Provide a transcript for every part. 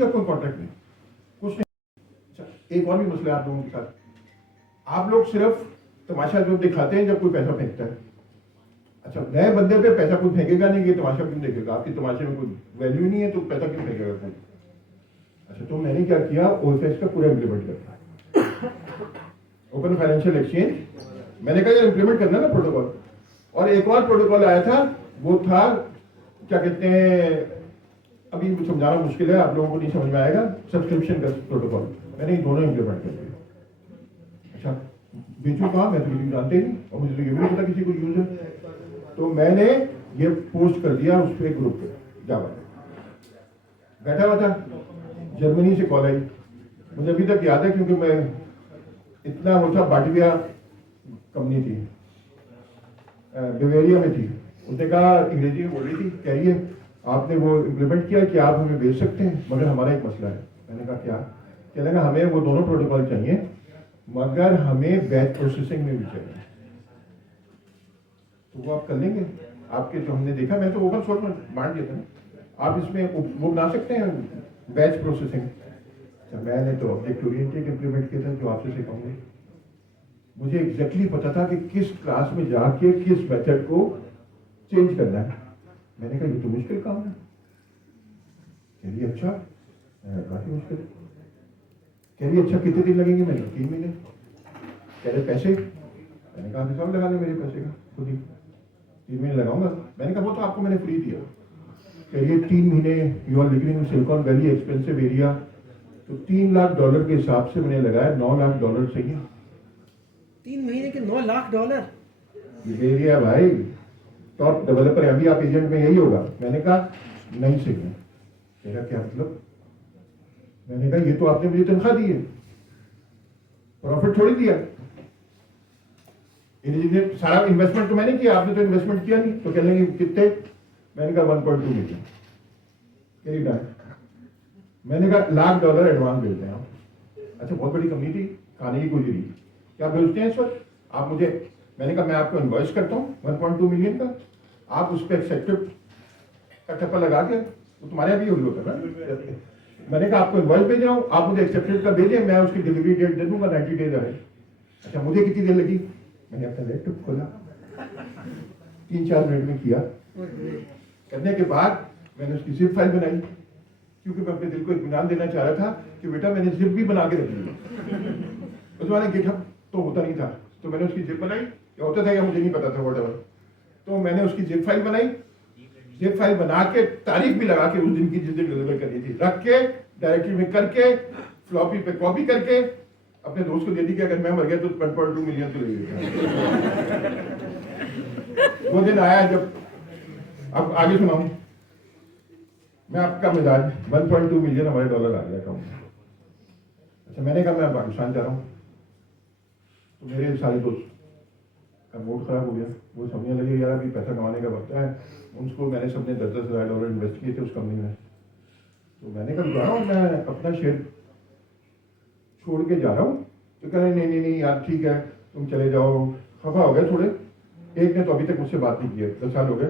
कोई कॉन्ट्रैक्ट नहीं, कुछ नहीं। अच्छा, एक और भी मसला है आप लोगों के साथ, आप लोग सिर्फ तमाशा जो दिखाते हैं जब कोई पैसा फेंकता है। अच्छा, नए बंदे पे पैसा कोई फेंकेगा नहीं, ये तमाशा क्यों देखेगा? आपकी तमाशे में कोई वैल्यू नहीं है तो पैसा क्यों फेंकेगा कोई? अच्छा, तो मैंने क्या किया, ओएफएस का पूरा इम्प्लीमेंट करता, ओपन फाइनेंशियल एक्सचेंज। मैंने कहा यार इम्प्लीमेंट करना ना प्रोटोकॉल। और एक और प्रोटोकॉल आया था, वो था क्या कहते हैं, अभी समझाना मुश्किल है, आप लोगों को नहीं समझ में आएगा, सब्सक्रिप्शन का प्रोटोकॉल। मैंने इन दोनों इम्प्लीमेंट कर दिया। अच्छा, बेचू कहाँ, मैं तो किसी को जानते ही नहीं, और मुझे तो ये भी नहीं पता किसी को यूज है। तो मैंने ये पोस्ट कर दिया उस पर, ग्रुप पे जावा, बैठा हुआ था, जर्मनी से कॉल आई, मुझे अभी तक याद है क्योंकि मैं इतना वो था, बाटविया कंपनी थी, बेवेरिया में थी। उसने कहा, अंग्रेजी में बोल रही थी, कह रही है आपने वो इम्प्लीमेंट किया कि आप हमें भेज सकते हैं, मगर हमारा एक मसला है। मैंने कहा क्या? कहने लगा हमें वो दोनों प्रोटोकॉल चाहिए, मगर हमें बैच प्रोसेसिंग में भी चाहिए। तो वो आप कर लेंगे? आपके जो हमने देखा, मैं तो ओपन सोर्स में बांट दिया था ना, आप इसमें वो बना सकते हैं बैच प्रोसेसिंग। अच्छा, मैंने तो ऑब्जेक्ट ओरिएंटेड इम्प्लीमेंट किया था, जो आपसे सिखाऊंगे। मुझे एग्जैक्टली पता था कि किस क्लास में जाके किस मेथड को चेंज करना है। मैंने कहा ये तो मुश्किल काम है। कह रही अच्छा, काफी मुश्किल। कह रही अच्छा कितने दिन लगेंगे? मैंने 3 महीने। कह रहे पैसे? मैंने कहा सब लगा दे मेरे पैसे का खुद ही, 3 महीने लगाऊंगा। मैंने कहा वो तो आपको मैंने फ्री दिया। कह रही 3 महीने, you are living in Silicon Valley, expensive area, तो $3 लाख के हिसाब से मैंने लगाया $9 लाख चाहिए। 3 महीने के $9 लाख? ये एरिया भाई टॉप डेवलपर है, अभी आप एजेंट में यही होगा। मैंने कहा नहीं सही है। कह क्या मतलब? मैंने कहा ये तो आपने मुझे तनख्वाह दी है, प्रॉफिट थोड़ी दिया। सारा इन्वेस्टमेंट तो मैंने किया, आपने तो इन्वेस्टमेंट किया नहीं। तो कह लेंगे कितने? मैंने कहा 1.2 मिलियन। कह डन। मैंने कहा $1 लाख एडवांस भेज दें आप। अच्छा, बहुत बड़ी कंपनी थी, खाने की गुजरी, क्या भेजते हैं इस वक्त आप मुझे? मैंने कहा मैं आपको इन्वॉइस करता हूँ 1.2 मिलियन का, आप उस पर एक्सेप्टेड का ठप्पा लगा के, वो तुम्हारे अभी उल्लू कर रहा है। मैंने कहा आपको इन्वॉइस भेज रहा हूँ, आप मुझे एक्सेप्टेड का भेजें, मैं उसकी डिलीवरी डेट दे दूंगा 90 डेज है। अच्छा, मुझे कितनी देर लगी? मैंने अपना लैपटॉप खोला, 3-4 मिनट में किया। करने के बाद मैंने उसकी जिप फाइल बनाई, क्योंकि मैं अपने दिल को इत्मीनान देना चाह रहा था कि बेटा मैंने जिप भी बना के रख ली। उस मैंने गिटहब तो होता नहीं था, तो मैंने उसकी जिप बनाई, क्या होता था या मुझे नहीं पता था, व्हाटएवर। तो मैंने उसकी जिप फाइल बनाई, जिप फाइल बना के तारीख भी लगा के उस दिन की जिस दिन डिलीवर करनी थी, रख के डायरेक्टरी में करके फ्लॉपी पे कॉपी करके अपने दोस्त को दे दी कि अगर मैं मर गया तो 1.2 मिलियन तो ले लेगा। वो दिन आया जब, अब आगे सुनाऊं मैं आपका मिजाज, 1.2 मिलियन हमारे डॉलर आ गया अकाउंट में। अच्छा, मैंने कहा मैं पाकिस्तान जा रहा हूँ, तो मेरे सारे दोस्त का मूड खराब हो गया। वो समझने लगे यार अभी पैसा कमाने का वक्त है। उनको मैंने सबने $10,000 इन्वेस्ट किए थे उस कंपनी में। तो मैंने कहा जा रहा हूँ मैं, अपना शेयर छोड़ के जा रहा हूँ। तो कह रहे नहीं नहीं नहीं यार ठीक है तुम चले जाओ। खफा हो गए थोड़े। एक ने तो अभी तक मुझसे बात नहीं की है, 10 साल हो गए,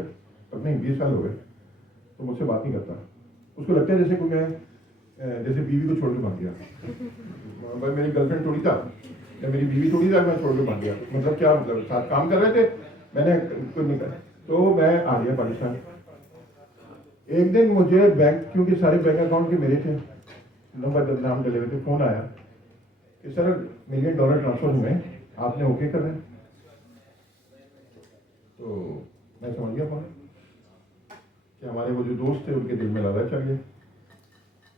अब नहीं 20 साल हो गए, तो मुझसे बात नहीं करता। उसको लगता है जैसे कोई मैं जैसे बीवी को छोड़ के भाग गया। भाई मेरी गर्लफ्रेंड थोड़ी था या मेरी बीवी थोड़ी था, मैं छोड़ के भाग गया। मतलब क्या मतलब, साथ काम कर रहे थे, मैंने कुछ नहीं करा। तो मैं आ गया पाकिस्तान। एक दिन मुझे बैंक, क्योंकि सारे बैंक अकाउंट के मेरे थे, नंबर नाम डले हुए थे, फोन आया कि सर $1 मिलियन ट्रांसफर हुए, आपने ओके कर रहे हैं? तो मैं समझ गया कौन कि हमारे वो जो दोस्त थे उनके दिल में लगा चल गया।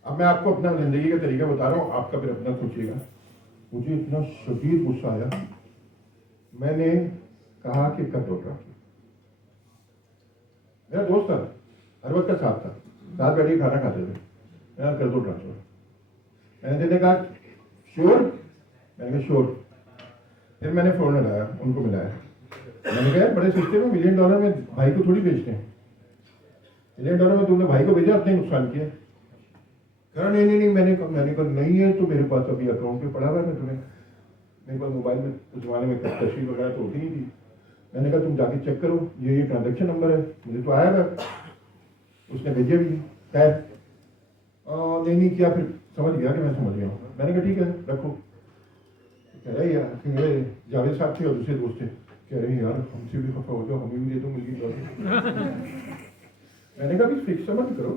अब मैं आपको अपना जिंदगी का तरीका बता रहा हूँ, आपका फिर अपना सोचिएगा। मुझे इतना शदीद गुस्सा आया, मैंने कहा कि कर दो ट्रांसफर। मेरा दोस्त था, हर वक्त का साथ बैठ के खाना खाते थे। मैं कर दो ट्रांसफर। मैंने कहा श्योर? मैंने कहा श्योर। फिर मैंने फोन लगाया, उनको मिलाया। मैंने कहा बड़े सस्ते में $1 मिलियन में भाई को थोड़ी बेचते हैं। $1 मिलियन में तुमने भाई को भेजा, अपने नुकसान किया। कहा नहीं नहीं नहीं, मैंने कहा नहीं है तो मेरे पास अभी अकाउंट पे पड़ा हुआ है, मैं तुम्हें, मेरे पास मोबाइल में उस जमाने में तस्वीर वगैरह तो होती नहीं थी। मैंने कहा तुम जाके चेक करो, ये ट्रांजेक्शन नंबर है, मुझे तो आया था, उसने भेजा भी खैर। नहीं नहीं किया, फिर समझ गया कि मैं समझ गया हूँ। मैंने कहा ठीक है रखो। कह रहे यार, फिर मेरे जावेद साहब थे और दूसरे दोस्त थे, कह रहे हैं यार हमसे भी खफा हो जाओ, हमें भी दे दो $1,000,000। मैंने कहा भी फिक्स मत करो,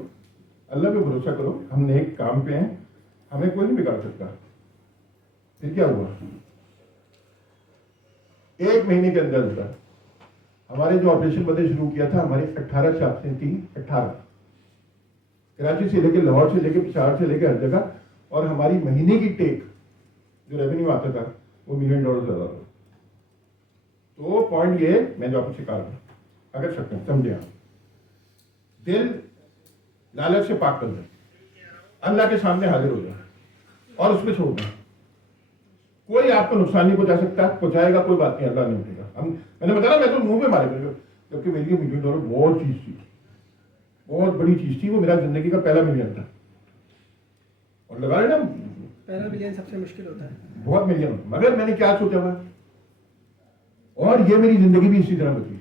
अल्लाह पे भरोसा करो, हम नेक काम पे हैं, हमें कोई नहीं बिगाड़ सकता। फिर क्या हुआ, 1 महीने के अंदर अंदर हमारे जो ऑपरेशन बदे शुरू किया था, हमारी 18 शॉप्स थी, 18 कराची से लेकर लाहौर से लेकर पिशावर से लेकर हर जगह, और हमारी महीने की टेक जो रेवेन्यू आता था वो $1 मिलियन ज्यादा था। तो पॉइंट ये मैंने आपसे कहा, अगर सकते हैं समझे आप, दिल लालच से पाक कर दे, अल्लाह के सामने हाजिर हो जाए और उसमें छोड़ दें। कोई आपको नुकसान नहीं पहुंचा सकता, पहुंचाएगा कोई बात नहीं, अल्लाह नहीं उठेगा। हम मैंने बताया मैं तो मुंह पे मारे, जबकि मेरे लिए $1 मिलियन बहुत चीज थी, बहुत बड़ी चीज थी, वो मेरा जिंदगी का पहला मिलियन था। और लगा रहे ना, पहला मिलियन सबसे मुश्किल होता है, बहुत मिलियन। मगर मैंने क्या सोचा हुआ, और ये मेरी जिंदगी भी इसी तरह बची।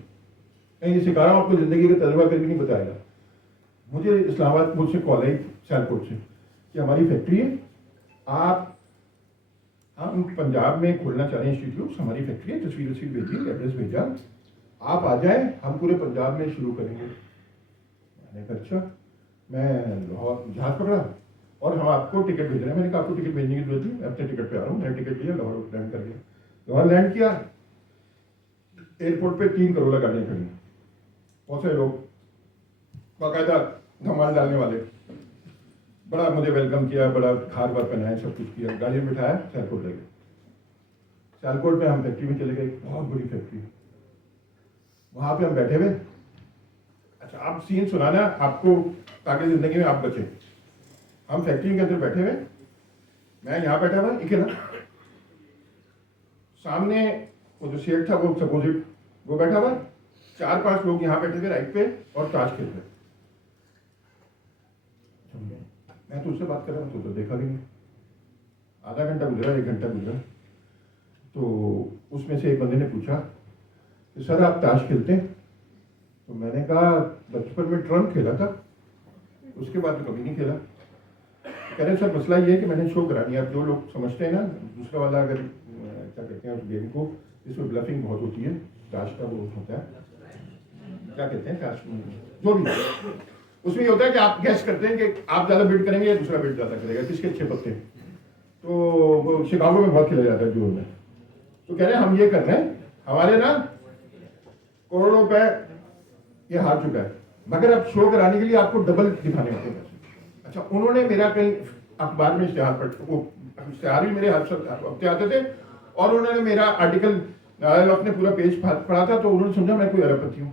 मैं ये सिखा रहा हूं आपको, जिंदगी का तजुर्बा करके नहीं बताएगा। मुझे इस्लामाबाद मुझसे कॉल आई सियालकोट से कि हमारी फैक्ट्री है, हम पंजाब में खोलना चाह रहे हैं इंस्टीट्यूट, हमारी फैक्ट्री है, तस्वीर भेजी, एड्रेस भेजा, आप आ जाए, हम पूरे पंजाब में शुरू करेंगे। मैंने कहा अच्छा। मैं लाहौर जहाज पकड़ा और हम आपको टिकट भेज रहे हैं। मैंने कहा आपको टिकट भेजने की जरूरत नहीं, मैं अपने टिकट पे आ रहा हूँ। मैंने टिकट लिया, लाहौर लैंड कर गया। लाहौर लैंड किया, एयरपोर्ट पे 3 करोड़ गाड़ियाँ खड़ी, बहुत सारे लोग बाकायदा धमाल डालने वाले, बड़ा मुझे वेलकम किया, बड़ा खार बार पहनाया, सब कुछ किया, गाड़ी में बिठाया, सियालकोट ले गए। सियालकोट में हम फैक्ट्री में चले गए, बहुत बड़ी फैक्ट्री, वहां पे हम बैठे हुए। अच्छा आप सीन सुनाना आपको, ताकि जिंदगी में आप बचे। हम फैक्ट्री के अंदर बैठे हुए, मैं यहाँ बैठा हुआ अकेला, सामने वो जो शेख था वो अपोजिट वो बैठा हुआ, 4-5 लोग यहाँ बैठे हुए राइट पे और ताश खेल रहे। मैं तो उससे बात कर रहा हूँ, तो देखा भी नहीं। आधा घंटा गुजरा, 1 घंटा गुजरा, तो उसमें से एक बंदे ने पूछा कि सर आप ताश खेलते हैं? तो मैंने कहा बचपन में ट्रम्प खेला था, उसके बाद तो कभी नहीं खेला। कह रहे सर मसला ये है कि मैंने शो करा दिया। आप जो लोग समझते हैं ना, दूसरा वाला अगर क्या कहते हैं उस गेम को, इसमें ब्लफिंग बहुत होती है, ताश का वो होता है, क्या कहते हैं ताश जो भी, उसमें ये होता है कि आप गैस करते हैं कि आप ज्यादा बिड करेंगे या दूसरा बिड ज्यादा करेगा, किसके अच्छे पत्ते। तो वो शिकागो में बहुत खेला जाता है जोर में। तो कह रहे हैं हम ये कर रहे हैं, हमारे ना करोड़ों रुपए ये हार चुका है, मगर अब शो कराने के लिए आपको डबल दिखाने होते हैं। अच्छा उन्होंने मेरा कहीं अखबार में इश्तेहार पढ़, वो इश्तेहार भी मेरे हाथ हफ्ते आते थे, और उन्होंने मेरा आर्टिकल अपने पूरा पेज पढ़ा था, तो उन्होंने समझा मैं कोई अरबपति हूँ।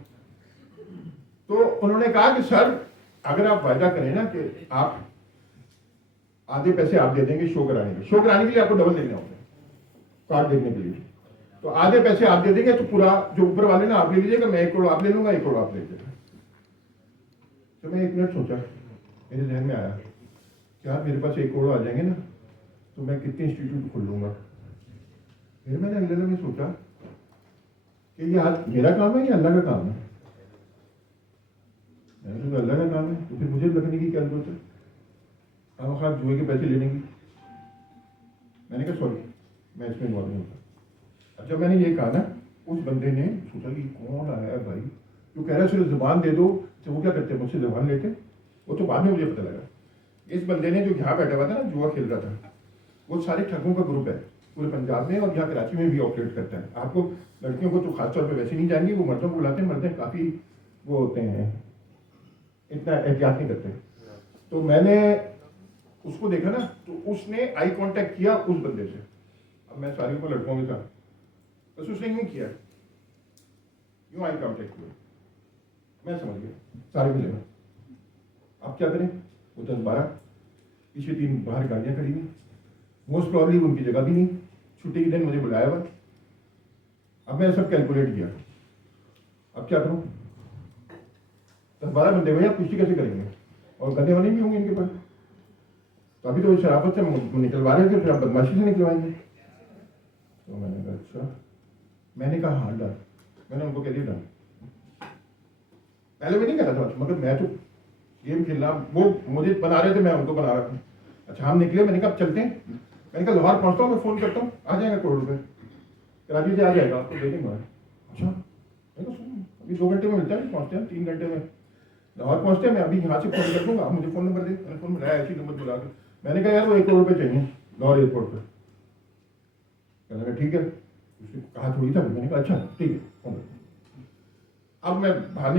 तो उन्होंने कहा कि सर अगर आप वायदा करें ना कि आप आधे पैसे आप दे देंगे शो कराने के, शो कराने के लिए आपको डबल देने होंगे कार्ड देखने के लिए, तो आधे पैसे आप दे देंगे, तो पूरा जो ऊपर वाले ना आप ले लीजिएगा, मैं 1 करोड़ आप ले लूंगा, 1 करोड़ आप ले लीजिएगा। तो मैं 1 मिनट सोचा, मेरे जहन में आया कि यार मेरे पास 1 करोड़ आ जाएंगे ना, तो मैं कितने इंस्टीट्यूट खोल लूंगा। फिर मैंने अगले में सोचा कि ये आज मेरा काम है या अल्लाह का काम है। मैंने कहा अल्लाह का काम है, तो फिर मुझे लगने की क्या जरूरत है खामखा जुए के पैसे लेने की। मैंने कहा सॉरी मैं इसमें इन्वॉल्व नहीं होता। अब जब मैंने ये कहा ना, उस बंदे ने सोचा कि कौन आया है भाई जो कह रहा है सिर्फ जुबान दे दो। तो वो क्या करते हैं, मुझसे जुबान लेते, वो तो बाद में मुझे पता लगा। इस बंदे ने जो यहाँ बैठा हुआ था ना, जुआ खेल रहा था, वो सारे ठगों का ग्रुप है पूरे पंजाब में, और यहाँ कराची में भी ऑपरेट करता है। आपको लड़कियों को तो खासतौर पर वैसे नहीं जाएंगे, वो मर्दों को बुलाते हैं, मर्द काफ़ी वो होते हैं, इतना एहतियात नहीं करते। तो मैंने उसको देखा ना, तो उसने आई कांटेक्ट किया उस बंदे से। अब मैं सारी को लड़कों के साथ, बस उसने यूं किया, यूं आई कांटेक्ट किया, मैं समझ गया सारे मिले। अब क्या करें, वो 10-12 पीछे 3 बाहर गाड़ियां खड़ी हुई, मोस्ट प्रॉब्ली उनकी जगह भी नहीं, छुट्टी के दिन मुझे बुलाया हुआ। अब मैंने सब कैलकुलेट किया, अब क्या करूं, 10-12 बंदे भैया पुष्टि कैसे करेंगे, और गन्ने वाले भी होंगे इनके पास। तो अभी तो शराफत से निकलवा रहे थे, फिर आप बदमाशी से निकलवाएंगे। तो मैंने कहा अच्छा, मैंने कहा हाँ डन। मैंने उनको कह दिया डन। पहले भी नहीं कहा था, मगर मैं तो गेम खेलना, वो मुझे बना रहे थे, मैं उनको बना रहा था। अच्छा हम निकले, मैंने कहा अब चलते हैं, मैंने कहा लाहौर पहुंचता हूँ, मैं फ़ोन करता हूँ, आ जाएगा करोड़ रुपये, कराची से आ जाएगा, आपको दे देंगे। अच्छा मैंने कहा सुनो, अभी 2 घंटे में मिलता है, पहुँचते हैं 3 घंटे में लाहौर पहुँचते हैं, मैं अभी यहाँ से फ़ोन कर दूँगा, आप मुझे फ़ोन नंबर दे। मैंने फ़ोन मिलाया, ऐसी नंबर बुला के, मैंने कहा यार वो 1 करोड़ रुपये चाहिए लाहौर एयरपोर्ट पर। कहने लगा ठीक है, उसने कहा थोड़ी था, मैंने कहा अच्छा ठीक है फ़ोन कर। अब मैं बाहर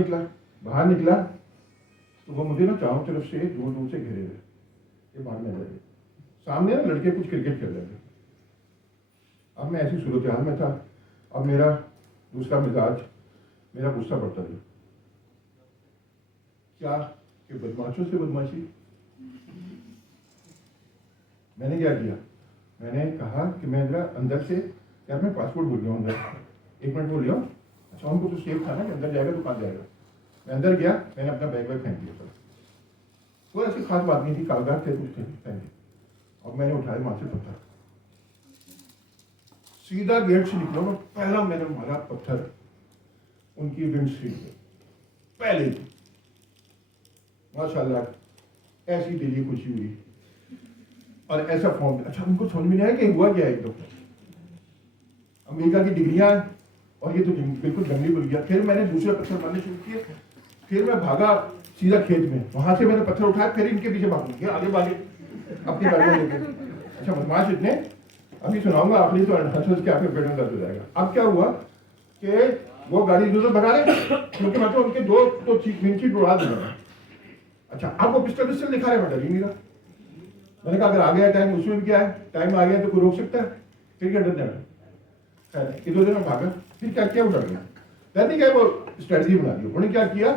निकला तो वो मुझे ना चारों तरफ से दूर दूर से घेरे हुए, ये भागने लगे, सामने ना लड़के कुछ क्रिकेट खेल रहे थे। अब मैं ऐसी सूरत हाल में था, अब मेरा दूसरा मिजाज, मेरा गुस्सा बढ़ता गया, क्या कि बदमाशों से बदमाशी। मैंने क्या किया, मैंने कहा कि मैं जरा अंदर से, यार मैं पासपोर्ट भूल गया अंदर, 1 मिनट बोल लिया। अच्छा उनको तो सेफ था ना कि अंदर जाएगा तो कहाँ जाएगा। मैं अंदर गया, मैंने अपना बैग फेंक दिया था, कोई ऐसी खास बात नहीं थी, कागजात थे कुछ थे फेंके, और मैंने उठाया वहां से पत्थर, सीधा गेट से निकला मैं, पहला मैंने मारा पत्थर उनकी विंडशील्ड में, पहले ही। माशाल्लाह ऐसी दिली खुशी हुई और ऐसा फॉर्म। अच्छा उनको समझ में नहीं आया कि हुआ क्या है, एकदम अमेरिका की डिग्रियां और ये तो बिल्कुल जंगली बुल गया। फिर मैंने दूसरे पत्थर मारने शुरू किए, फिर मैं भागा सीधा खेत में, वहां से मैंने पत्थर उठाया, फिर इनके पीछे भाग गया, आगे भागे अपनी गाड़ी में लेकर। अच्छा बदमाश इतने, अभी सुनाऊंगा आखिरी तो हंस के आपके पेट में दर्द हो जाएगा। अब क्या हुआ कि वो गाड़ी दूर भगा रहे, क्योंकि मतलब उनके 2 तो विंडशील्ड उड़ा दूंगा। अच्छा अब वो पिस्टल दिखा रहे, मैं डर ही नहीं रहा। मैंने कहा अगर आ गया टाइम, उसमें भी क्या है, टाइम आ गया तो कोई रोक सकता है, फिर क्या डरना है। इधर उधर में भागा, फिर क्या किया, वो डर गया, डर नहीं गया, वो स्ट्रेटजी बना दी। उन्होंने क्या किया,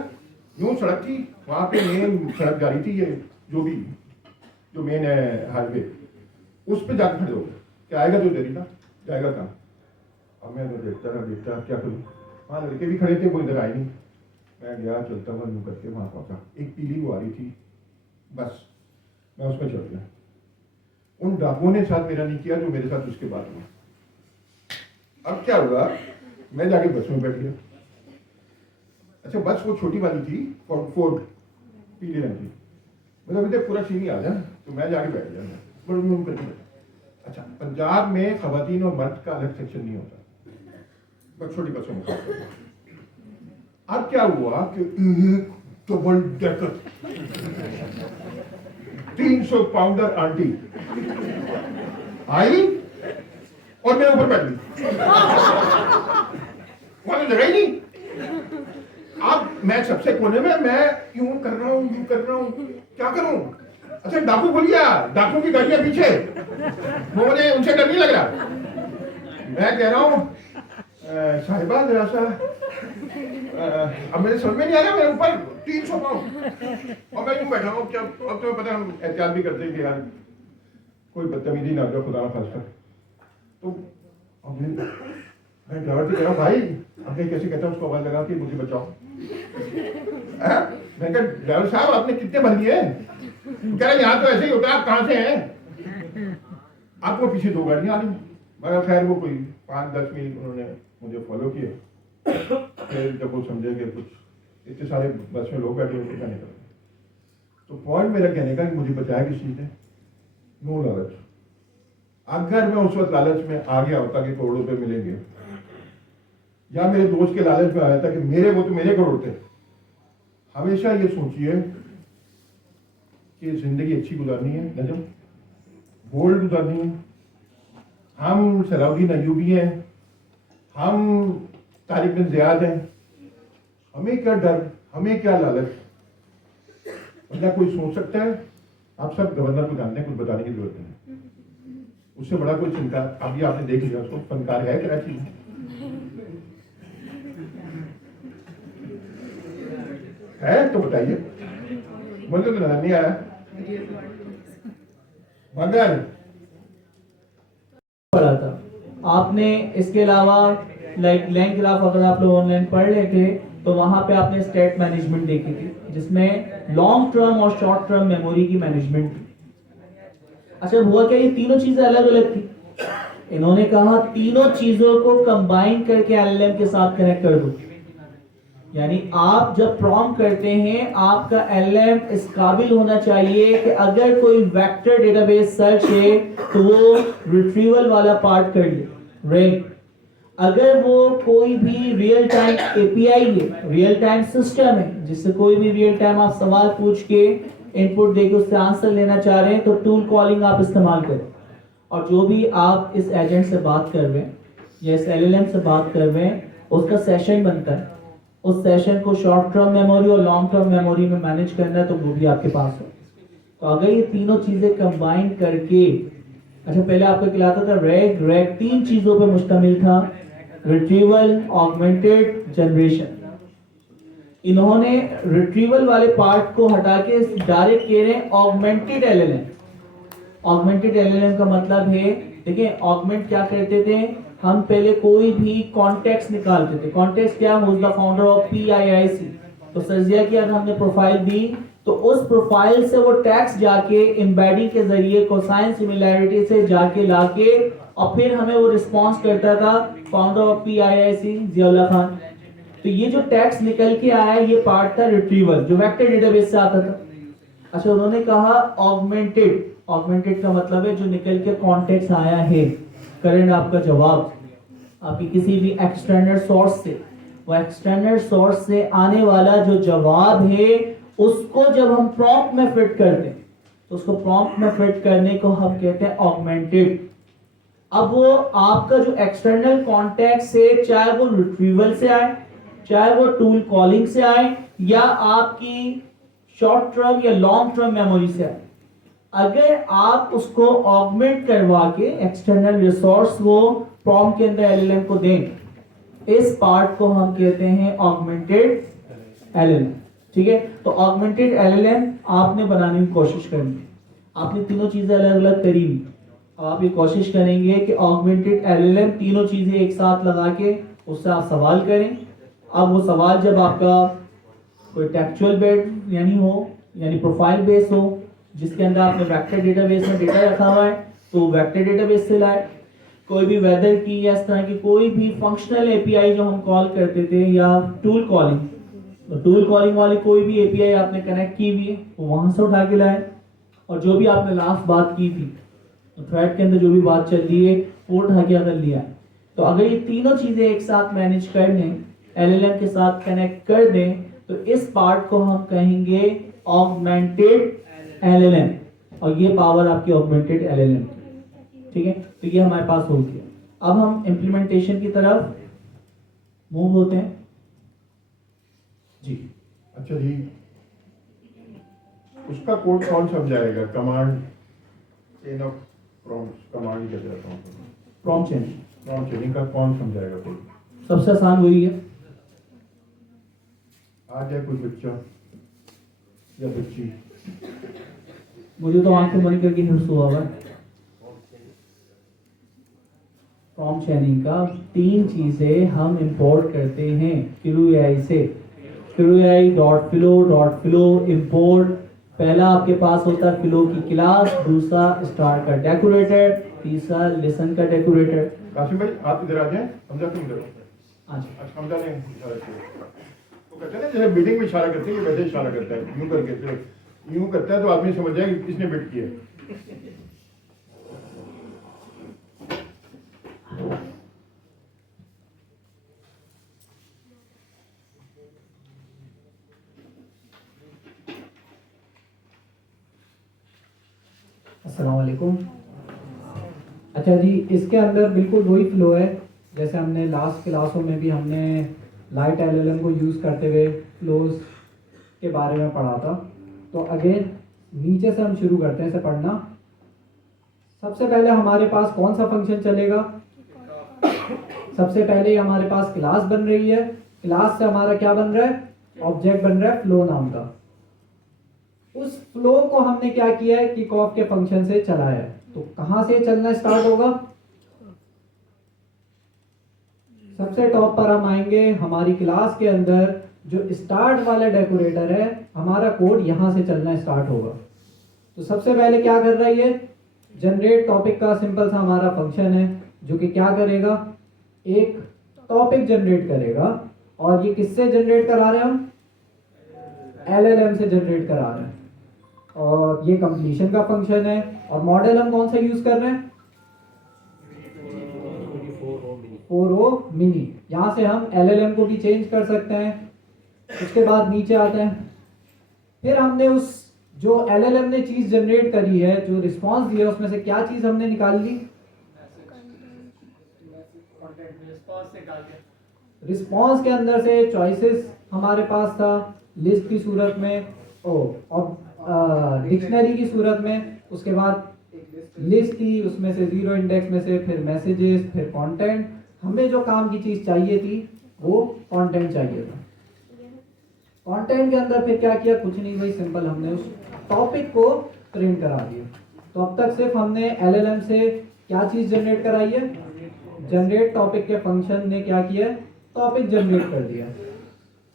यूं सड़क थी वहां पे, मेन सड़क जा रही थी, ये जो मेन है हाईवे, उस पे जाकर खड़े हो गए कि आएगा तो देरी ना, जाएगा कहाँ। अब मैं तो देखता क्या करूँ, वहाँ लड़के भी खड़े थे, कोई इधर आए नहीं। मैं गया चलता हुआ यूं करके वहां पहुंचा, एक पीली वो आ रही थी, बस मैं उसमें चढ़ गया। उन डाकुओं ने साथ मेरा नहीं किया जो मेरे साथ उसके बाद हुआ। अब क्या हुआ, मैं जाके बस में बैठ गया। अच्छा बस वो छोटी वाली थी, फोर्ड पीले रंग की, मतलब मुझे पूरा सीनी आ जाए, तो मैं जाके बैठ गया, बड़े मुंह करके बैठा। अच्छा पंजाब में खवातीन और मर्द का अलग सेक्शन नहीं होता, बस छोटी बसों में। अब क्या हुआ कि डबल डेकर 300 पाउंडर आंटी आई और मैं ऊपर बैठ गई, वहां तो जगह ही नहीं। अब मैं सबसे कोने में, मैं यूं कर रहा हूं, क्या करूं। अच्छा डाकू बोल गया, डाकू की गाड़ियां पीछे, मुझे उनसे डर नहीं लग रहा। मैं कह रहा हूं साहिबा जरा सा, अब मेरे समझ में नहीं आ रहा, मेरे ऊपर 300 पाउंड और मैं यूं बैठा हूं। अब तो पता हम एहतियात भी करते हैं कि यार कोई बदतमीजी ना कर, खुदा ना खास्ता। तो अब मैं ड्राइवर से कह रहा हूँ भाई, अब मैं कैसे कहता हूँ उसको आवाज लगा कि मुझे बचाओ। मैं कहा ड्राइवर साहब आपने कितने भर दिए? कह रहे यहाँ तो ऐसे ही होता है, आप कहाँ से हैं? आपको पीछे 2 गाड़ियां आ रही, मगर खैर वो कोई 5-10 मिनट उन्होंने मुझे फॉलो किए। फिर जब वो समझे कि कुछ इतने सारे बस में लोग बैठे होते क्या नहीं करेंगे, तो पॉइंट मेरा कहने का कि मुझे बचाया किसी ने, नो लालच। अगर मैं उस वक्त लालच में आ गया होता कि करोड़ रुपए मिलेंगे, या मेरे दोस्त के लालच में आया था कि वो तो मेरे करोड़ थे। हमेशा ये सोचिए कि जिंदगी अच्छी गुजारनी है, नजम गोल्ड गुजारनी है। हम सलाउद्दीन अय्यूबी हैं, हम तारिक बिन ज़ियाद हैं, हमें क्या डर, हमें क्या लालच। वरना कोई सोच सकता है, आप सब गवर्नर को जानते हैं, कुछ बताने की जरूरत नहीं, उससे बड़ा कोई चिंता। अभी आपने देख लिया उसको, फनकार है कराची में, है तो बताइए, मुझे तो नजर नहीं आया। मगर पढ़ा था आपने, इसके अलावा लाइक लैंड ग्राफ अगर आप लोग ऑनलाइन पढ़ लेते तो वहां पे आपने स्टेट मैनेजमेंट देखी थी, जिसमें लॉन्ग टर्म और शॉर्ट टर्म मेमोरी की मैनेजमेंट थी। अच्छा हुआ क्या, ये तीनों चीजें अलग अलग थी। इन्होंने कहा तीनों चीजों को कंबाइन करके एलएलएम के साथ कनेक्ट कर दो। यानी आप जब प्रॉम्प्ट करते हैं आपका एलएम इस काबिल होना चाहिए कि अगर कोई वेक्टर डेटाबेस सर्च है तो वो रिट्रीवल वाला पार्ट कर ले, राइट। अगर वो कोई भी रियल टाइम एपीआई है, रियल टाइम सिस्टम है, जिससे कोई भी रियल टाइम आप सवाल पूछ के इनपुट देके उससे आंसर लेना चाह रहे हैं, तो टूल कॉलिंग आप इस्तेमाल करें। और जो भी आप इस एजेंट से बात कर रहे हैं या इस एलएलएम से बात कर रहे हैं, उसका सेशन बनता है। उस सेशन को शॉर्ट टर्म मेमोरी और लॉन्ग टर्म मेमोरी में मैनेज करना है, तो वो भी आपके पास है। तो अगर ये तीनों चीजें कंबाइन करके, अच्छा पहले आपको खिलाता था रैग, रैग 3 चीजों पे मुश्तमिल था, रिट्रीवल, ऑगमेंटेड, जनरेशन। इन्होंने रिट्रीवल वाले पार्ट को हटा के डायरेक्ट कह रहे हैं ऑगमेंटेड एलएलएम। ऑगमेंटेड एलएलएम का मतलब है, देखिए ऑगमेंट क्या करते थे, हम पहले कोई भी कॉन्टेक्स्ट निकालते थे। कॉन्टेक्स्ट क्या, who is the founder of PIIC। तो सर्जिया की अगर हमने प्रोफाइल दी तो उस प्रोफाइल से वो टैक्स जाके एम्बेडिंग के जरिए कोसाइन सिमिलैरिटी से जाके लाके और फिर हमें वो रिस्पॉन्स करता था founder of PIIC Ziaullah Khan. तो ये जो टैक्स निकल के आया ये पार्ट था रिट्रीवल, जो वेक्टर डेटाबेस से आता था। अच्छा उन्होंने कहा ऑगमेंटेड, ऑगमेंटेड का मतलब है जो निकल के कॉन्टेक्स्ट आया है, करंट आपका जवाब आपकी किसी भी एक्सटर्नल सोर्स से, वो एक्सटर्नल सोर्स से आने वाला जो जवाब है उसको जब हम प्रॉम्प्ट में फिट करते हैं तो उसको प्रॉम्प्ट में फिट करने को हम कहते हैं ऑगमेंटेड। अब वो आपका जो एक्सटर्नल कॉन्टेक्स्ट है, चाहे वो रिट्रीवल से आए, चाहे वो टूल कॉलिंग से आए, या आपकी शॉर्ट टर्म या लॉन्ग टर्म मेमोरी से आए, अगर आप उसको ऑगमेंट करवा के एक्सटर्नल रिसोर्स को प्रॉम्प्ट के अंदर एलएलएम को दें, इस पार्ट को हम कहते हैं ऑगमेंटेड एलएलएम। ठीक है, तो ऑगमेंटेड एलएलएम आपने बनाने की कोशिश करनी है। आपने तीनों चीजें अलग अलग करी हुई, अब आप ये कोशिश करेंगे कि ऑगमेंटेड एलएलएम तीनों चीजें एक साथ लगा के उससे आप सवाल करें। अब वो सवाल जब आपका कोई टेक्सचुअल बेड यानी प्रोफाइल बेस हो, जिसके अंदर आपने वेक्टर डेटाबेस में डेटा रखा हुआ है, तो वेक्टर डेटाबेस से लाए। कोई भी वेदर की या इस तरह की कोई भी फंक्शनल एपीआई जो हम कॉल करते थे, या टूल कॉलिंग, तो टूल कॉलिंग वाली कोई भी एपीआई आपने कनेक्ट की हुई है वो वहां से उठा के लाए। और जो भी आपने लास्ट बात की थी, तो थ्रेड के अंदर जो भी बात चल रही है वो उठा के अगर लिया। तो अगर ये तीनों चीजें एक साथ मैनेज कर लें, एलएलएम के साथ कनेक्ट कर दें, तो इस पार्ट को हम कहेंगे ऑगमेंटेड एलएलएम, और ये पावर आपकी ऑगमेंटेड एलएलएम। ठीक है, तो ये हमारे पास हो गया। अब हम इम्प्लीमेंटेशन की तरफ मूव होते हैं जी। अच्छा जी, उसका कोड कौन समझाएगा? Command chain of prompts, command ही कहते हैं प्रॉम्प्ट चेन, प्रॉम्प्ट चेनिंग का कौन समझाएगा कोड? सबसे आसान वही है। आ जाए कोई बच्चा या बच्ची, मुझे तो आंखें बंद करके हिर्स हुआ है। प्रॉम्प्ट चेनिंग का 3 चीजें हम इंपोर्ट करते हैं QAI से। QAI.flow इंपोर्ट, पहला आपके पास होता है फ्लो की क्लास, दूसरा स्टार का डेकोरेटर, तीसरा लिसन का डेकोरेटर। कासिम भाई आप इधर आ जाएं, हमजा तुम इधर अच्छा, अच्छा हमजा ने इशारा किया, तो कहते हैं ना जैसे बिल्डिंग में इशारा करते हैं, ये वैसे इशारा करता है, यूं करके फिर यूं करता है तो आदमी समझ जाए कि किसने बिट किया। अस्सलाम वालेकुम। अच्छा जी, इसके अंदर बिल्कुल वही फ्लो है जैसे हमने लास्ट क्लासों में भी हमने लाइट एलएलएम को यूज़ करते हुए फ्लोज के बारे में पढ़ा था। तो अगेन नीचे से हम शुरू करते हैं इसे पढ़ना। सबसे पहले हमारे पास कौन सा फंक्शन चलेगा? सबसे पहले हमारे पास क्लास बन रही है, क्लास से हमारा क्या बन रहा है? ऑब्जेक्ट बन रहा है फ्लो नाम का। उस फ्लो को हमने क्या किया है? किक ऑफ के फंक्शन से चलाया है। तो कहां से चलना स्टार्ट होगा? सबसे टॉप पर हम आएंगे, हमारी क्लास के अंदर जो स्टार्ट वाला डेकोरेटर है, हमारा कोड यहां से चलना स्टार्ट होगा। तो सबसे पहले क्या कर रहा है ये? जनरेट टॉपिक का सिंपल सा हमारा फंक्शन है जो कि क्या करेगा? एक टॉपिक जनरेट करेगा और ये किससे जनरेट करा रहे हैं हम? LLM से जनरेट करा रहे हैं। और ये कंप्लीशन का फंक्शन है। और मॉडल हम कौन सा यूज कर रहे हैं? 4o mini. यहाँ से हम LLM को भी चेंज कर सकते हैं। उसके बाद नीचे आते हैं, फिर हमने उस जो LLM ने चीज जनरेट करी है, जो रिस्पॉन्स दिया, उसमें से क्या चीज हमने निकाल ली? रिस्पॉन्स के अंदर से चॉइसेस हमारे पास था लिस्ट की सूरत में, और डिक्शनरी की सूरत में। उसके बाद लिस्ट थी, उसमें से 0 इंडेक्स में से फिर मैसेजेस, फिर कंटेंट। हमें जो काम की चीज चाहिए थी वो कंटेंट चाहिए था। कंटेंट के अंदर फिर क्या किया? कुछ नहीं भाई, सिंपल हमने उस टॉपिक को प्रिंट करा दिया। तो अब तक सिर्फ हमने LLM से क्या चीज जनरेट कराई है? जनरेट टॉपिक के फंक्शन ने क्या किया? टॉपिक जनरेट कर दिया।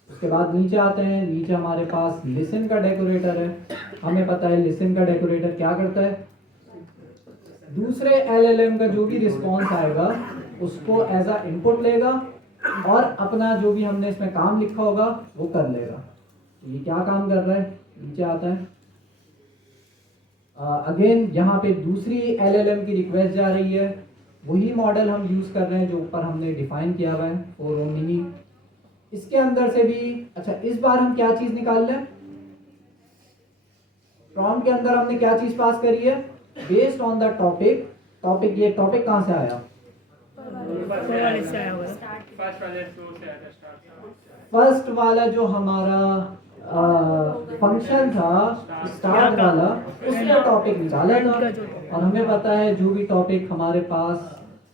उसके बाद नीचे आते हैं, नीचे हमारे पास लिसन का डेकोरेटर है। हमें पता है लिसन का डेकोरेटर क्या करता है? दूसरे LLM का जो भी रिस्पॉन्स आएगा उसको एज अ इनपुट लेगा और अपना जो भी हमने इसमें काम लिखा होगा वो कर लेगा। तो ये क्या काम कर रहा है? नीचे आता है, अगेन यहाँ पे दूसरी LLM की रिक्वेस्ट जा रही है। वही मॉडल हम यूज कर रहे हैं जो ऊपर हमने डिफाइन किया हुआ है 4o मिनी। इसके अंदर से भी अच्छा, इस बार हम क्या चीज निकाल रहे हैं? प्रॉम्प्ट के अंदर हमने क्या चीज पास करी है? Based on the topic. Topic, ये टॉपिक कहाँ से आया? फर्स्ट वाला जो हमारा फंक्शन था स्टार्ट वाला, उसने टॉपिक निकाला था। और हमें पता है जो भी टॉपिक हमारे पास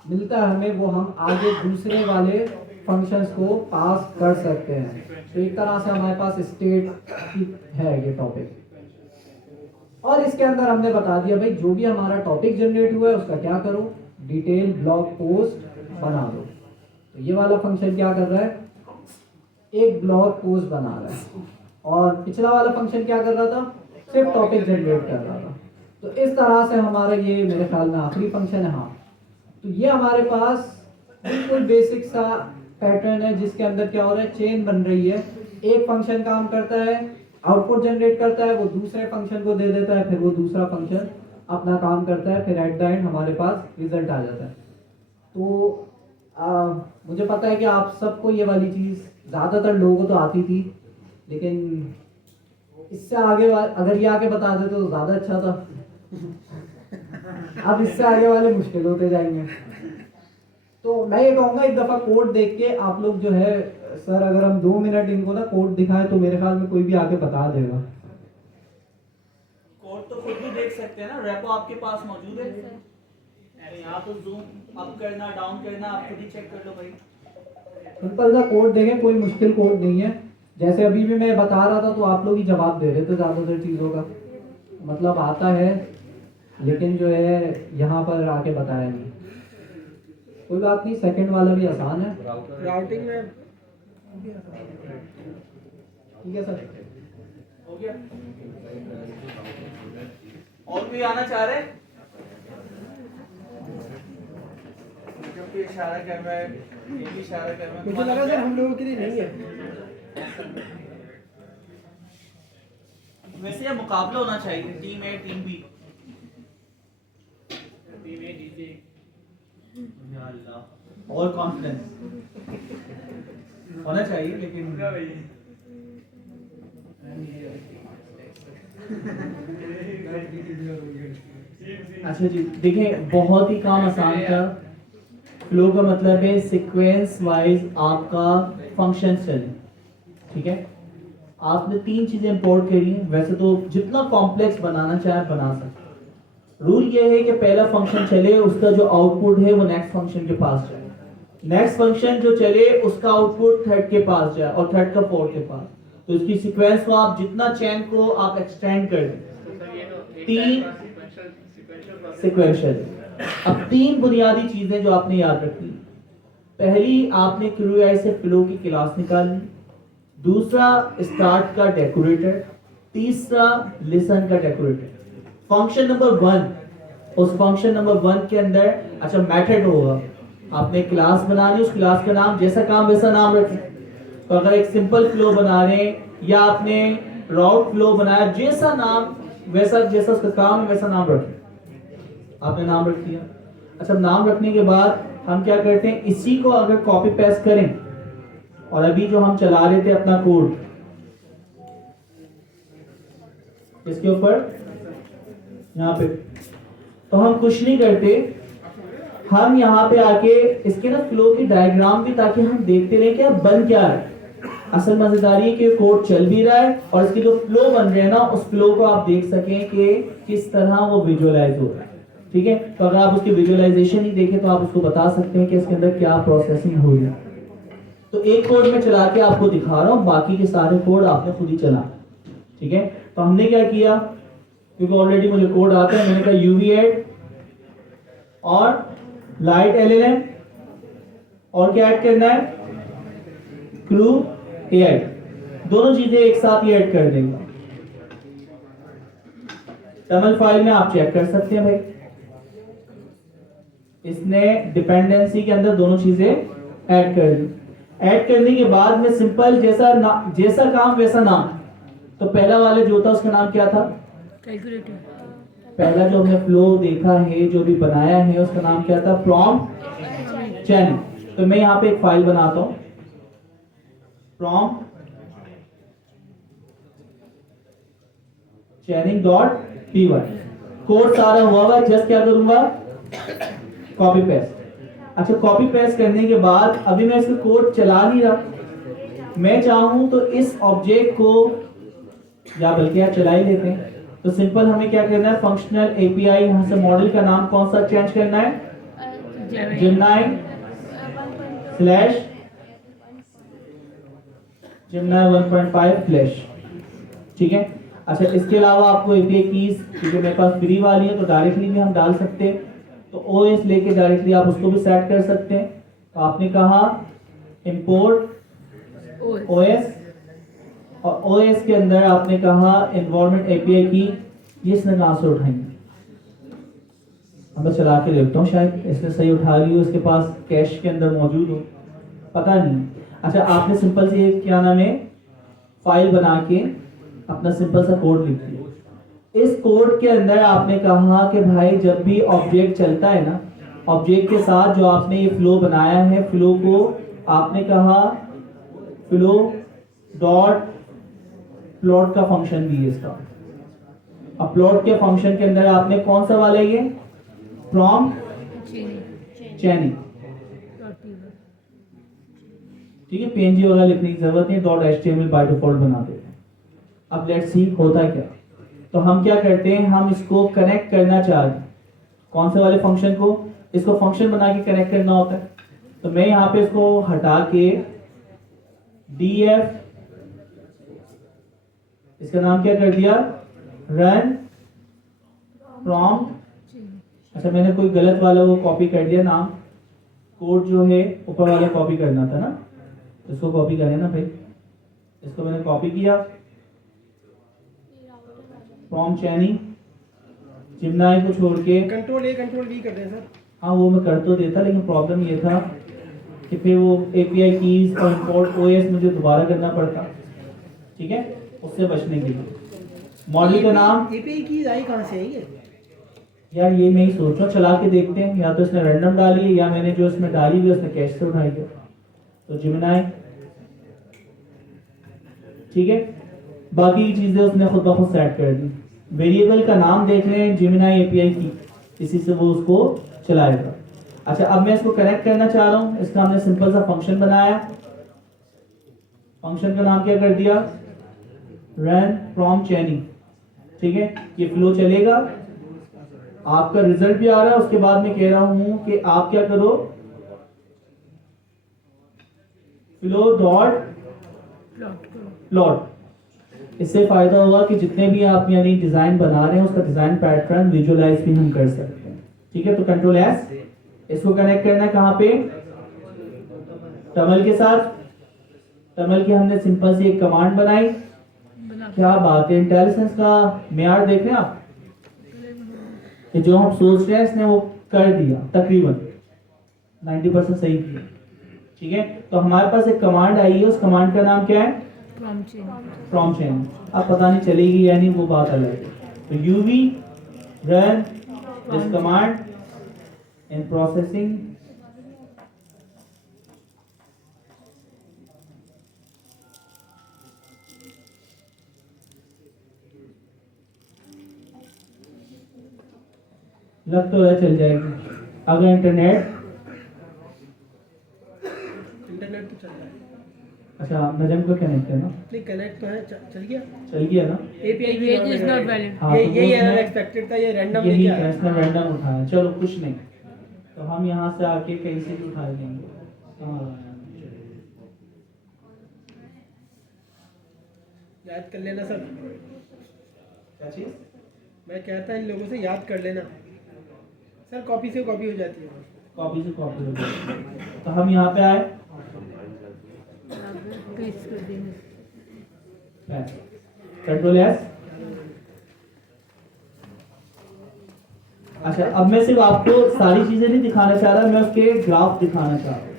मिलता है हमें, वो हम आगे दूसरे वाले फंक्शंस को पास कर सकते हैं। तो एक तरह से हमारे पास स्टेट है ये टॉपिक। और इसके अंदर हमने बता दिया भाई जो भी हमारा टॉपिक जनरेट हुआ है उसका क्या करो? डिटेल ब्लॉग पोस्ट बना दो। तो ये वाला फंक्शन क्या कर रहा है? एक ब्लॉग पोस्ट बना रहा है। और पिछला वाला फंक्शन क्या कर रहा था? सिर्फ टॉपिक जनरेट कर रहा था। तो इस तरह से हमारा ये मेरे ख्याल में आखिरी फंक्शन है। हाँ, तो ये हमारे पास बिल्कुल बेसिक सा पैटर्न है जिसके अंदर क्या हो रहा है? चेन बन रही है। एक फंक्शन काम करता है, आउटपुट जनरेट करता है, वो दूसरे फंक्शन को दे देता है, फिर वो दूसरा फंक्शन अपना काम करता है, फिर एट द एंड हमारे पास रिजल्ट आ जाता है। तो मुझे पता है कि आप सबको ये वाली चीज़, ज़्यादातर लोगों को तो आती थी, लेकिन इससे आगे अगर ये आके बता देते तो ज़्यादा अच्छा था। अब इससे आगे वाले मुश्किल होते जाएंगे। तो मैं ये कहूँगा एक दफ़ा कोड देख के आप लोग जो है, सर अगर हम 2 मिनट इनको ना कोड दिखाएं तो मेरे ख्याल में कोई भी आके बता देगा। कोड तो खुद भी देख सकते हैं ना, रेपो आपके पास मौजूद है। अरे यहाँ तो जूम अप करना डाउन करना आप खुद ही चेक कर लो भाई। सिंपल सा कोड देखें, कोई मुश्किल कोड नहीं है। जैसे अभी भी मैं बता रहा था तो आप लोग ही जवाब दे रहे थे ज़्यादातर चीज़ों का, मतलब आता है लेकिन जो है यहाँ पर आके बताया नहीं। कोई बात नहीं, सेकंड वाला भी आसान है। राउटिंग में ठीक है सर, हो गया। और कोई आना चाह रहे? क्योंकि इशारा कर रहा है, ये भी इशारा कर रहा है। मुझे लगा सर हम लोगों के लिए नहीं है। वैसे ये मुकाबला होना चाहिए, टीम ए टीम बी। टीम ए जीते। या अल्लाह, और कॉन्फिडेंस होना चाहिए, लेकिन अच्छा जी देखें, बहुत ही काम आसान था। फ्लो का मतलब है सीक्वेंस वाइज आपका फंक्शन चले, ठीक है। आपने 3 चीजें इंपोर्ट करी हैं। वैसे तो जितना कॉम्प्लेक्स बनाना चाहे बना सकते। रूल ये है कि पहला फंक्शन चले, उसका जो आउटपुट है वो नेक्स्ट फंक्शन के पास जाए, नेक्स्ट फंक्शन जो चले उसका आउटपुट थर्ड के पास जाए और थर्ड का फोर्थ के पास। तो इसकी सीक्वेंस को आप जितना चेन को आप एक्सटेंड कर दें, 3 सीक्वेंशियल। अब 3 बुनियादी चीजें जो आपने याद रखनी। पहली, आपने क्यूआई से फ्लो की क्लास निकालनी। दूसरा, स्टार्ट का डेकोरेटर। तीसरा, लिसन का डेकोरेटर। फंक्शन नंबर 1, उस फंक्शन नंबर 1 के अंदर अच्छा मेथड होगा। आपने क्लास बनानी, उस क्लास का नाम जैसा काम वैसा नाम रखें। तो अगर एक सिंपल फ्लो बना रहे हैं या आपने राउट फ्लो बनाया, जैसा नाम वैसा, जैसा उसका काम है वैसा नाम रखें। आपने नाम रख दिया। अच्छा, नाम रखने के बाद हम क्या करते हैं, इसी को अगर कॉपी पेस्ट करें और अभी जो हम चला रहे थे अपना कोड इसके ऊपर यहाँ पे, तो हम कुछ नहीं करते, हम यहाँ पे आके इसके ना फ्लो की डायग्राम भी, ताकि हम देखते रहे कि अब बन क्या है। असल मजेदारी है कि कोड चल भी रहा है और इसके जो फ्लो बन रहे हैं ना, उस फ्लो को आप देख सकें कि किस तरह वो विजुअलाइज हो रहा है। ठीक है, तो अगर आप उसकी विजुअलाइजेशन ही देखें तो आप उसको बता सकते हैं कि इसके अंदर क्या प्रोसेसिंग हो रही है। तो एक कोड में चला के आपको दिखा रहा हूँ, बाकी के सारे कोड आपने खुद ही चला। ठीक है, तो हमने क्या किया, क्योंकि ऑलरेडी मुझे कोड आता है, मैंने कहा यूवी एड और लाइट एलएलएम और क्या ऐड करना है, क्रू एआई, दोनों चीजें एक साथ ही ऐड कर देंगे। टमल फाइल में आप चेक कर सकते हैं भाई, इसने डिपेंडेंसी के अंदर दोनों चीजें ऐड कर दी। ऐड करने के बाद में सिंपल जैसा काम वैसा नाम। तो पहला वाला जो था उसका नाम क्या था, कैलकुलेटर। पहला जो हमने फ्लो देखा है, जो भी बनाया है, उसका नाम क्या था, प्रॉम्प्ट चैनिंग। तो मैं यहाँ पे एक फाइल बनाता हूँ, prompt chaining dot p y. Code सारा हुआ हुआ, जस्ट क्या करूंगा, कॉपी पेस्ट। अच्छा, कॉपी पेस्ट करने के बाद अभी मैं इसका कोड चला नहीं रहा, मैं चाहूं तो इस ऑब्जेक्ट को, या बल्कि आप चला ही लेते हैं। तो सिंपल हमें क्या करना है, फंक्शनल एपीआई, यहाँ से मॉडल का नाम कौन सा चेंज करना है, Gemini Gemini 1.5 फ्लैश। ठीक है, अच्छा इसके अलावा आपको एपीआई कीज, क्योंकि मेरे पास फ्री वाली है तो डायरेक्टली भी हम डाल सकते हैं, तो ओएस लेके डायरेक्टली आप उसको भी सेट कर सकते हैं। तो आपने कहा इंपोर्ट ओएस, और ओएस के अंदर आपने कहा एनवायरनमेंट एपीआई की, ये इसने कहां से उठाएंगे, मैं चला के देखता हूँ, शायद इसने सही उठा ली हो, इसके पास कैश के अंदर मौजूद हो, पता नहीं। अच्छा, आपने सिंपल से क्या नाम है, फाइल बना के अपना सिंपल सा कोड लिख दिया। इस कोड के अंदर आपने कहा कि भाई जब भी ऑब्जेक्ट चलता है ना, ऑब्जेक्ट के साथ जो आपने ये फ्लो बनाया है, फ्लो को आपने कहा फ्लो डॉट प्लॉट का फंक्शन भी है इसका। अब प्लॉट के फंक्शन के अंदर आपने कौन सा वाला, ये प्रॉम्प्ट चैनिंग। ठीक है, पीएनजी वगैरह लिखने की जरूरत नहीं, डॉट एचटीएमएल बाय डिफॉल्ट बना देते हैं। अब लेट्स सी होता है क्या। तो हम क्या करते हैं, हम इसको कनेक्ट करना चाहते हैं, कौन से वाले फंक्शन को, इसको फंक्शन बना के कनेक्ट करना होता है। तो मैं यहाँ पे इसको हटा के डीएफ, इसका नाम क्या कर दिया, रन प्रॉम्प्ट। अच्छा, मैंने कोई गलत वाला वो कॉपी कर दिया नाम, कोड जो है ऊपर वाला कॉपी करना था ना, इसको कॉपी करें ना भाई, इसको मैंने कॉपी किया, प्रॉम्प्ट चैनिंग जिम्नाई को छोड़ के, कंट्रोल ए कंट्रोल वी कर दें सर। हाँ वो मैं कर तो देता, लेकिन प्रॉब्लम ये था कि फिर वो एपीआई कीज और इंपोर्ट ओएस मुझे दोबारा करना पड़ता। ठीक है, उससे बचने के लिए मॉडल का नाम, एपीआई की आई कहां से आई है यार ये मैं ही सोच रहा हूँ, चला के देखते हैं, या तो इसने रैंडम डाली है या मैंने जो इसमें डाली हुई उसने कैश से उठाई है। तो जिमिनाई, ठीक है, बाकी की चीजें उसने खुद ब खुद सेट कर दी। वेरिएबल का नाम देख लें, जिमिनाई एपीआई की, इसी से वो उसको चलाएगा। अच्छा, अब मैं इसको कनेक्ट करना चाह रहा हूँ, इसका हमने सिंपल सा फंक्शन बनाया, फंक्शन का नाम क्या कर दिया, रन प्रॉम्प्ट चैनिंग। ठीक है, ये फ्लो चलेगा, आपका रिजल्ट भी आ रहा है। उसके बाद मैं कह रहा हूं कि आप क्या करो, फ्लो डॉट प्लॉट। इससे फायदा होगा कि जितने भी आप यानी डिजाइन बना रहे हैं उसका डिजाइन पैटर्न विजुअलाइज भी हम कर सकते हैं। ठीक है, तो कंट्रोल एस, इसको कनेक्ट करना है कहां पे, टमल के साथ। टमल की हमने सिंपल सी एक कमांड बनाई, क्या बात है, इंटेलिजेंस का मेयार देख रहे हैं आप, कि जो हम सोच रहे हैं इसने वो कर दिया, तकरीबन 90% सही किया। ठीक है, तो हमारे पास एक कमांड आई है, उस कमांड का नाम क्या है? From chain. अब पता नहीं चलेगी या नहीं, वो बात अलग है। तो UV run this command in processing लग तो रहा चल जाएगी। अगर इंटरनेट तो चल रहा है। अच्छा नजम को कनेक्ट है ना, नहीं कनेक्ट तो है, चल गया। चल गया ना। एपीआई की Page is not valid. हाँ, ये तो यही वो एरर उसने- एक्सपेक्टेड था, ये रैंडम यही लेके आया। इसने रैंडम उठाया, चलो कुछ नहीं, तो हम यहाँ से आके कहीं से भी उठा लेंगे। याद कर लेना सर, क्या चीज? मैं कहता इन लोगों से याद कर लेना सर, कॉपी से कॉपी हो जाती है। कॉपी से कॉपी हो गई। तो हम यहाँ पे आए, पेस्ट कर देंगे। Control S. अच्छा अब मैं सिर्फ आपको सारी चीजें नहीं दिखाना चाह रहा, मैं उसके ग्राफ दिखाना चाह रहा हूँ।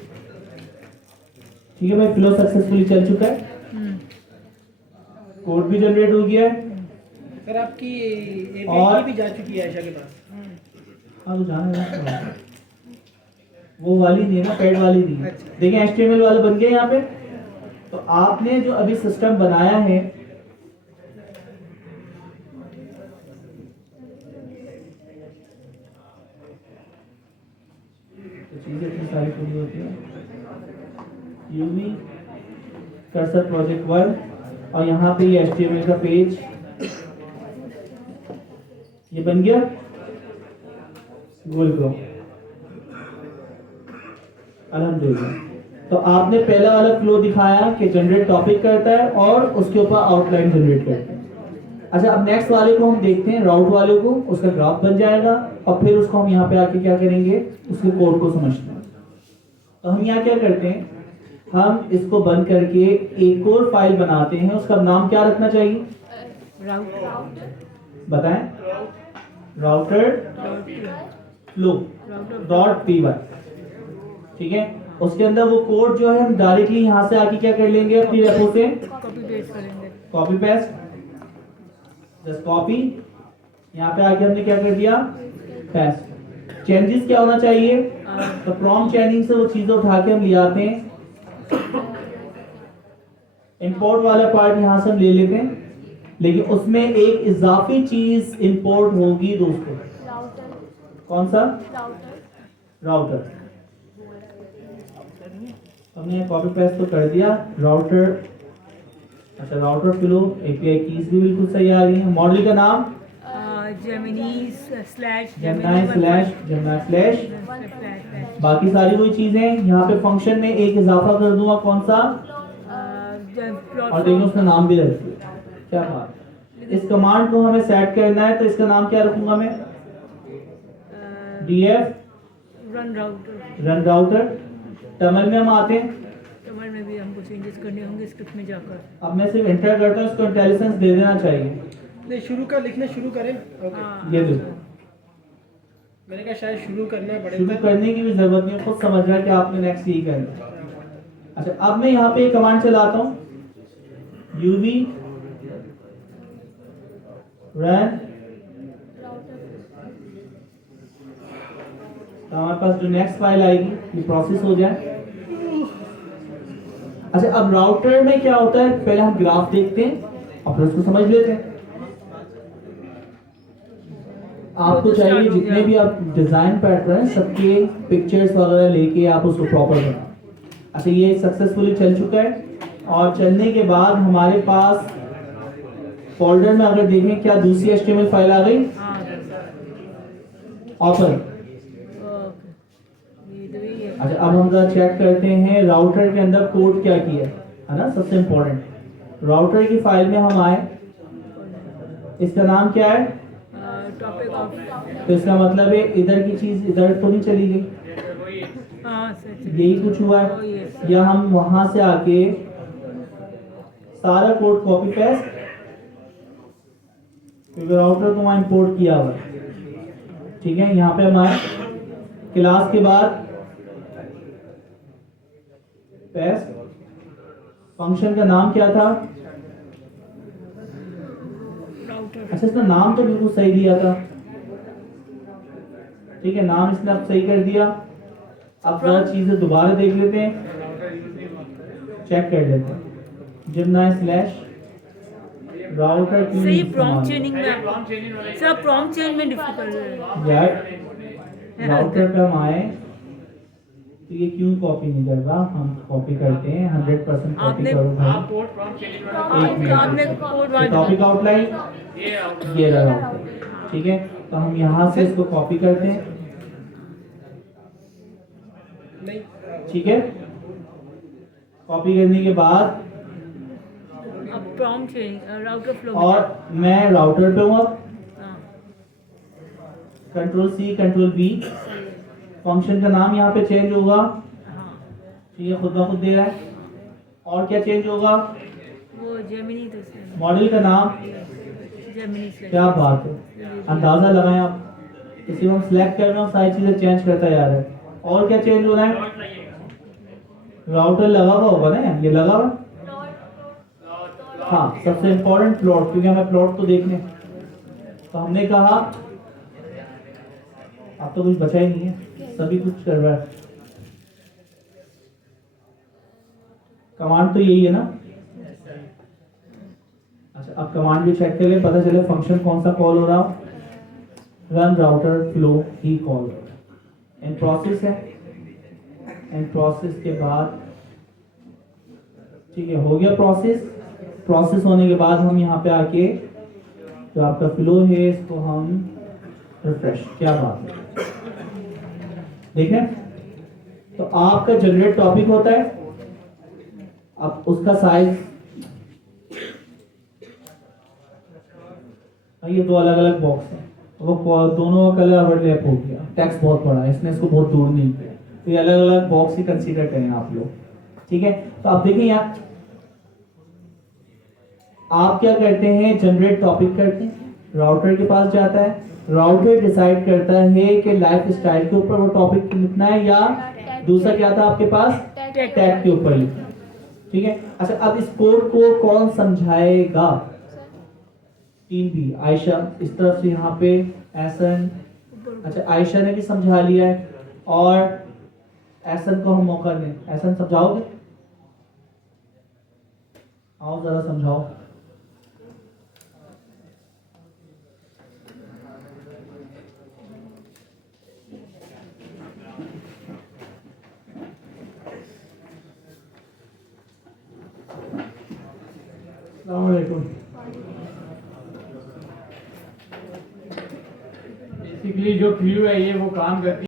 ठीक है भाई, फ्लो सक्सेसफुली चल चुका है, कोड भी जनरेट हो गया है। सर आपकी और- एपीआई भी जा चुकी है आयशा के पास। हाँ तो जाना है, वो वाली नहीं है ना, पैड वाली नहीं है। अच्छा। देखिए HTML वाले बन गए यहाँ पे। तो आपने जो अभी सिस्टम बनाया है, तो चीजें इतनी सारी पूरी होती है। यूवी कर्सर प्रोजेक्ट 1 और यहाँ पे ये HTML का पेज ये बन गया गोल ग्रुप। अल्हम्दुलिल्लाह। तो आपने पहला वाला फ्लो दिखाया कि जनरेट टॉपिक करता है और उसके ऊपर आउटलाइन जनरेट करता है। अच्छा अब नेक्स्ट वाले को हम देखते हैं, राउट वाले को, उसका ग्राफ बन जाएगा और फिर उसको हम यहाँ पे आके क्या करेंगे, उसके कोड को समझते हैं। तो हम यहाँ क्या करते हैं, हम इसको बंद करके एक और फाइल बनाते हैं, उसका नाम क्या रखना चाहिए बताएं? Router flow dot py। ठीक है, उसके अंदर वो कोड जो है हम डायरेक्टली यहाँ से आके क्या कर लेंगे, अपनी रेपो से कॉपी पेस्ट करेंगे। कॉपी पेस्ट, जस्ट कॉपी, यहाँ पे आके हमने क्या कर दिया, पेस्ट। चेंजेस क्या होना चाहिए, तो प्रॉम्प्ट चेंजिंग से वो चीजें उठा के हम ले आते हैं। इंपोर्ट वाला पार्ट यहाँ से हम ले लेते हैं, लेकिन उसमें एक इजाफी चीज इंपोर्ट होगी दोस्तों। कौन सा? राउटर। हमने कॉपी पेस्ट तो कर दिया, राउटर। अच्छा राउटर फ्लो एपीआई कीज भी बिल्कुल सही आ रही है। मॉडल का नाम जेमिनी स्लैश जेमिनी स्लैश, बाकी सारी वही चीजें। यहाँ पे फंक्शन में एक इजाफा कर दूंगा, कौन सा, और देखिए उसका नाम भी रख दिया। क्या बात है। इस कमांड को हमें सेट करना है, तो इसका नाम क्या रखूंगा मैं, df रन राउटर। टर्मिनल में हम आते हैं, कमांड में भी हमको चेंजेस करने होंगे स्क्रिप्ट में जाकर। अब मैं सिर्फ एंटर करता हूँ, इसको इंटेलिजेंस दे देना चाहिए। नहीं शुरू का लिखना शुरू करें। ओके हाँ, ये देखो, मैंने कहा शायद शुरू करना शुरू पड़ेगा। करने की भी जरूरत नहीं है, खुद समझ रहा है कि आपने नेक्स्ट यही करना है। अच्छा अब मैं यहाँ पे एक कमांड चलाता हूँ, uv run। तो हमारे पास जो नेक्स्ट फाइल आएगी ये प्रोसेस हो जाए। अच्छा अब राउटर में क्या होता है, पहले हम ग्राफ देखते हैं और फिर उसको समझ लेते हैं। आपको चाहिए जितने भी आप डिजाइन पैटर्न सबके पिक्चर्स वगैरह लेके आप उसको प्रॉपर बनाओ। अच्छा ये सक्सेसफुली चल चुका है, और चलने के बाद हमारे पास फोल्डर में अगर देखें क्या दूसरी HTML फाइल आ गई, हाँ, ऑफर। ओके। ये तो यही है। अच्छा अब हम जरा चेक करते हैं राउटर के अंदर कोड क्या किया है ना, सबसे इंपॉर्टेंट। राउटर की फाइल में हम आए, इसका नाम क्या है, टॉपिक ऑफ, तो इसका मतलब है इधर की चीज इधर तो नहीं चली गई, हाँ सर, यही कुछ हुआ है। या हम वहां से आके सारा कोड कॉपी पेस्ट, क्योंकि राउटर तो वहां इंपोर्ट किया हुआ है। ठीक है, यहाँ पे हम आए, क्लास के बाद पेस्ट। फंक्शन का नाम क्या था? राउटर अच्छा, इसका नाम तो बिल्कुल सही दिया था। ठीक है, नाम इसने अब सही कर दिया। अब जरा चीजें दोबारा देख लेते हैं, चेक कर लेते हैं। जिमना स्लैश राउटर क्यों सही नहीं प्रॉम्प्ट इस्तेमाल? चेंजिंग में सर प्रॉम्प्ट चेंज में डिफिकल्ट है यार राउटर पे हम आए तो ये क्यों कॉपी नहीं कर रहा? हम कॉपी करते हैं, 100% कॉपी आपने- करो भाई। आपने कोड टॉपिक आउटलाइन ये रहा राउटर। ठीक है, तो हम यहाँ से इसको कॉपी करते हैं। नहीं ठीक है, कॉपी करने के बाद अब प्रॉम्प्ट चेंज राउटर फ्लो और मैं राउटर पे हूँ, अब हाँ control c control v, function का नाम यहाँ पे चेंज होगा। हाँ ठीक है, खुद ब खुद दे रहा है। और क्या चेंज होगा? वो जेमिनी तो से मॉडल का नाम। जेमिनी से क्या बात है, अंदाजा लगाएं आप। इसी में हम सिलेक्ट कर रहे हैं, सारी चीजें चेंज करता जा रहा है। और क्या चेंज हो रहा है? राउटर लगा हुआ होगा ना, ये लगा हुआ। हाँ, सबसे इम्पोर्टेंट प्लॉट, क्योंकि हमें प्लॉट तो देखने। तो हमने कहा अब तो कुछ बचा ही नहीं है, सभी कुछ कर रहा है। कमांड तो यही है ना। अच्छा, अब कमांड भी चेक कर ले, पता चले फंक्शन कौन सा कॉल हो रहा हो। Run router flow he call in process है। एंड प्रोसेस के बाद ठीक है, हो गया प्रोसेस। प्रोसेस होने के बाद हम यहाँ पे आके जो आपका फ्लो है इसको हम रिफ्रेश। क्या बात है, देखें तो आपका जनरेट टॉपिक होता है। अब उसका साइज, ये दो अलग अलग बॉक्स है, वो दोनों का कलर ओवरलैप हो गया। टेक्स्ट बहुत बड़ा है, इसने इसको बहुत दूर नहीं किया, तो ये अलग अलग बॉक्स ही कंसीडर करें आप लोग। ठीक है, तो अब देखिए यहाँ आप क्या करते हैं, जनरेट टॉपिक करते हैं, राउटर के पास जाता है, राउटर डिसाइड करता है कि लाइफ स्टाइल के ऊपर वो टॉपिक लिखना है या दूसरा क्या था आपके पास, टैग के ऊपर लिखना है। ठीक है, अच्छा अब इस कोड को कौन समझाएगा? टीम भी, आयशा इस तरफ से यहाँ पे एहसन। अच्छा, आयशा ने भी समझा लिया है और एहसन को हम मौका दें। एहसन समझाओगे? आओ जरा समझाओ। अस्सलाम वालेकुम। बेसिकली जो फ्लू है ये वो काम करती है।